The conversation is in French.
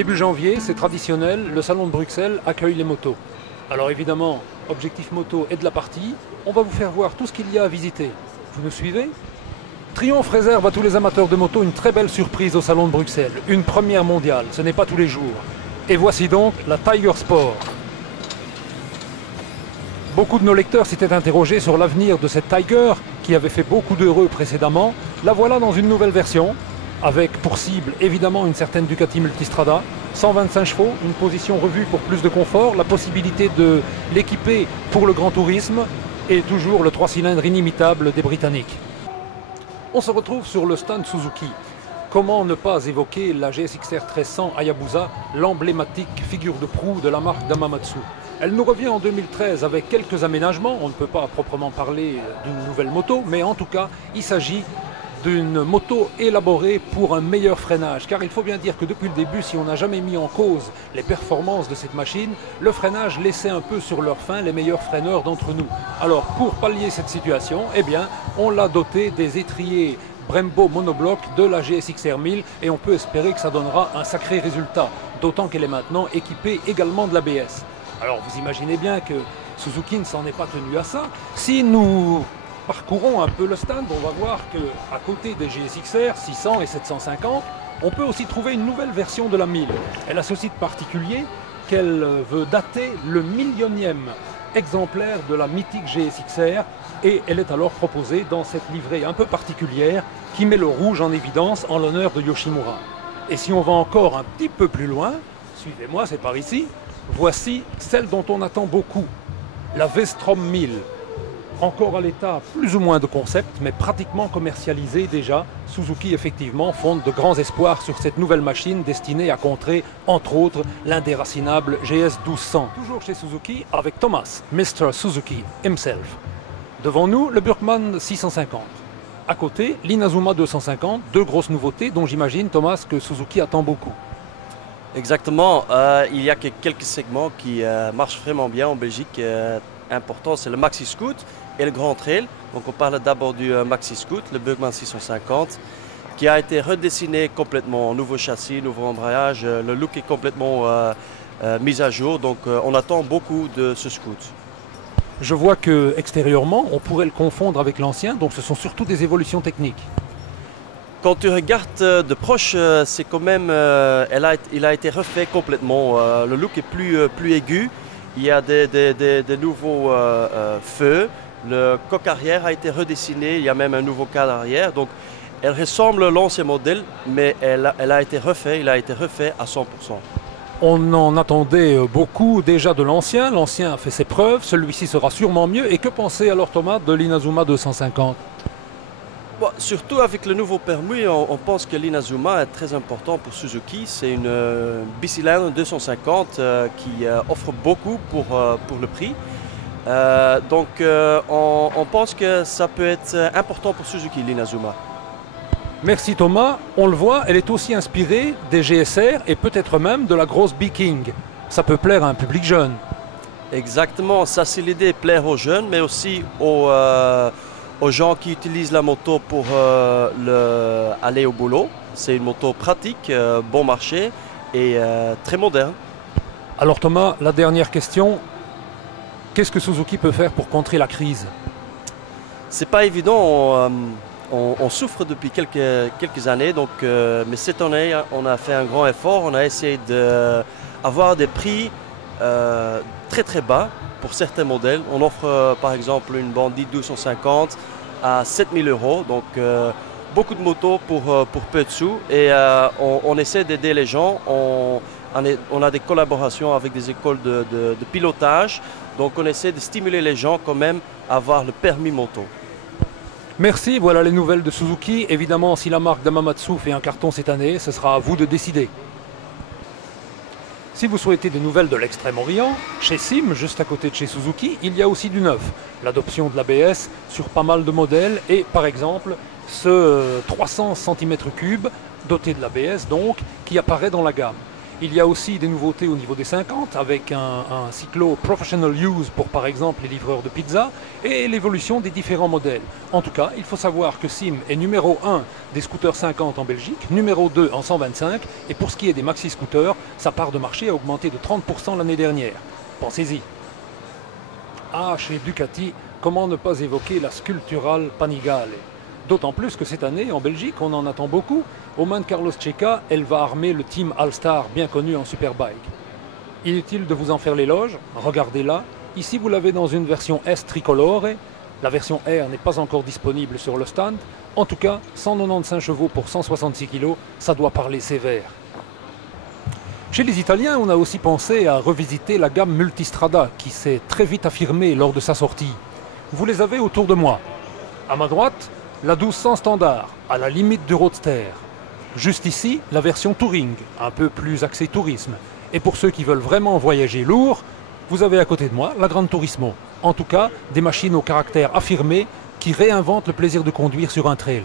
Début janvier, c'est traditionnel, le salon de Bruxelles accueille les motos. Alors évidemment, objectif moto est de la partie, on va vous faire voir tout ce qu'il y a à visiter. Vous nous suivez? Triomphe réserve à tous les amateurs de moto une très belle surprise au salon de Bruxelles, une première mondiale, ce n'est pas tous les jours. Et voici donc la Tiger Sport. Beaucoup de nos lecteurs s'étaient interrogés sur l'avenir de cette Tiger qui avait fait beaucoup d'heureux précédemment. La voilà dans une nouvelle version, avec pour cible évidemment une certaine Ducati Multistrada, 125 chevaux, une position revue pour plus de confort, la possibilité de l'équiper pour le grand tourisme et toujours le 3 cylindres inimitable des Britanniques. On se retrouve sur le stand Suzuki. Comment ne pas évoquer la GSX-R 1300 Hayabusa, l'emblématique figure de proue de la marque Damamatsu. Elle nous revient en 2013 avec quelques aménagements. On ne peut pas proprement parler d'une nouvelle moto, mais en tout cas, il s'agit d'une moto élaborée pour un meilleur freinage. Car il faut bien dire que depuis le début, si on n'a jamais mis en cause les performances de cette machine, le freinage laissait un peu sur leur faim les meilleurs freineurs d'entre nous. Alors pour pallier cette situation, eh bien, on l'a doté des étriers Brembo monobloc de la GSX-R 1000 et on peut espérer que ça donnera un sacré résultat, d'autant qu'elle est maintenant équipée également de l'ABS. Alors vous imaginez bien que Suzuki ne s'en est pas tenu à ça. Si nous parcourons un peu le stand, on va voir qu'à côté des GSX-R 600 et 750, on peut aussi trouver une nouvelle version de la 1000. Elle a ceci de particulier qu'elle veut dater le millionième exemplaire de la mythique GSX-R et elle est alors proposée dans cette livrée un peu particulière qui met le rouge en évidence en l'honneur de Yoshimura. Et si on va encore un petit peu plus loin, suivez-moi, c'est par ici, voici celle dont on attend beaucoup, la V-Strom 1000. Encore à l'état plus ou moins de concept, mais pratiquement commercialisé déjà, Suzuki effectivement fonde de grands espoirs sur cette nouvelle machine destinée à contrer, entre autres, l'indéracinable GS 1200. Toujours chez Suzuki avec Thomas, Mr. Suzuki himself. Devant nous, le Burkman 650. À côté, l'Inazuma 250, deux grosses nouveautés dont j'imagine, Thomas, que Suzuki attend beaucoup. Exactement, il y a quelques segments qui marchent vraiment bien en Belgique. Important, c'est le Maxi Scoot et le Grand Trail. Donc on parle d'abord du Maxi Scoot, le Burkman 650, qui a été redessiné complètement, nouveau châssis, nouveau embrayage, le look est complètement mis à jour, donc on attend beaucoup de ce scoot. Je vois que extérieurement, on pourrait le confondre avec l'ancien, donc ce sont surtout des évolutions techniques. Quand tu regardes de proche, c'est quand même, il a été refait complètement. Le look est plus aigu. Il y a des nouveaux feux. Le coque arrière a été redessiné. Il y a même un nouveau cadre arrière. Donc, elle ressemble à l'ancien modèle, mais il a été refait à 100%. On en attendait beaucoup déjà de l'ancien. L'ancien a fait ses preuves. Celui-ci sera sûrement mieux. Et que penser alors, Thomas, de l'Inazuma 250 ? Bon, surtout avec le nouveau permis, on pense que l'Inazuma est très important pour Suzuki. C'est une bicylindre 250 qui offre beaucoup pour le prix. Donc on pense que ça peut être important pour Suzuki, l'Inazuma. Merci Thomas. On le voit, elle est aussi inspirée des GSR et peut-être même de la grosse B-King. Ça peut plaire à un public jeune. Exactement, ça c'est l'idée, plaire aux jeunes, mais aussi aux gens qui utilisent la moto pour aller au boulot. C'est une moto pratique, bon marché et très moderne. Alors Thomas, la dernière question. Qu'est-ce que Suzuki peut faire pour contrer la crise? C'est pas évident, on souffre depuis quelques années, donc, mais cette année on a fait un grand effort, on a essayé d'avoir des prix très très bas pour certains modèles. On offre par exemple une Bandit 250 à 7000 €, donc beaucoup de motos pour peu de sous et on essaie d'aider les gens. On a des collaborations avec des écoles de pilotage, donc on essaie de stimuler les gens quand même à avoir le permis moto. Merci, voilà les nouvelles de Suzuki. Évidemment, si la marque Damamatsu fait un carton cette année, ce sera à vous de décider. Si vous souhaitez des nouvelles de l'Extrême-Orient, chez Sim, juste à côté de chez Suzuki, il y a aussi du neuf. L'adoption de l'ABS sur pas mal de modèles et par exemple ce 300 cm3 doté de l'ABS donc, qui apparaît dans la gamme. Il y a aussi des nouveautés au niveau des 50 avec un cyclo Professional Use pour par exemple les livreurs de pizza et l'évolution des différents modèles. En tout cas, il faut savoir que Sim est numéro 1 des scooters 50 en Belgique, numéro 2 en 125 et pour ce qui est des maxi-scooters, sa part de marché a augmenté de 30% l'année dernière. Pensez-y. Ah, chez Ducati, comment ne pas évoquer la Sculptural Panigale? D'autant plus que cette année, en Belgique, on en attend beaucoup. Aux mains de Carlos Checa, elle va armer le team All-Star, bien connu en Superbike. Inutile de vous en faire l'éloge, regardez-la. Ici, vous l'avez dans une version S tricolore. La version R n'est pas encore disponible sur le stand. En tout cas, 195 chevaux pour 166 kg, ça doit parler sévère. Chez les Italiens, on a aussi pensé à revisiter la gamme Multistrada, qui s'est très vite affirmée lors de sa sortie. Vous les avez autour de moi. À ma droite, la 1200 standard, à la limite du roadster. Juste ici, la version Touring, un peu plus axée tourisme. Et pour ceux qui veulent vraiment voyager lourd, vous avez à côté de moi la Grande Turismo. En tout cas, des machines au caractère affirmé qui réinventent le plaisir de conduire sur un trail.